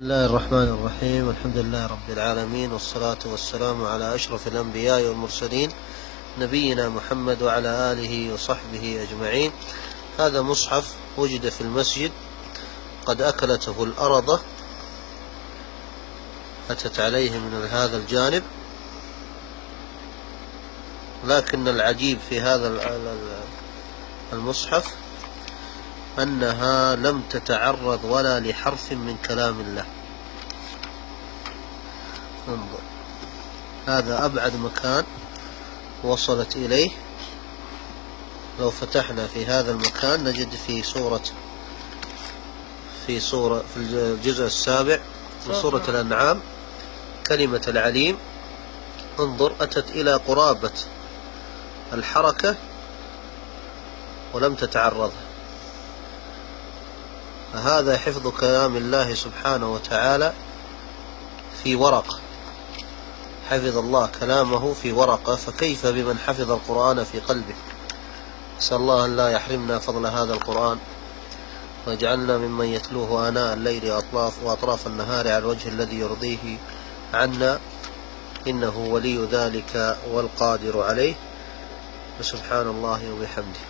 بسم الله الرحمن الرحيم. الحمد لله رب العالمين، والصلاة والسلام على أشرف الأنبياء والمرسلين نبينا محمد وعلى آله وصحبه أجمعين. هذا مصحف وجد في المسجد قد أكلته الأرضة، أتت عليه من هذا الجانب، لكن العجيب في هذا المصحف أنها لم تتعرض ولا لحرف من كلام الله. انظر، هذا أبعد مكان وصلت إليه. لو فتحنا في هذا المكان نجد في الجزء السابع من سورة الأنعام كلمة العليم. انظر، أتت إلى قرابة الحركة ولم تتعرضها. فهذا حفظ كلام الله سبحانه وتعالى في ورقة. حفظ الله كلامه في ورقة، فكيف بمن حفظ القرآن في قلبه؟ نسأل الله أن لا يحرمنا فضل هذا القرآن، واجعلنا ممن يتلوه آناء الليل وأطراف النهار على الوجه الذي يرضيه عنا، إنه ولي ذلك والقادر عليه. وسبحان الله وبحمده.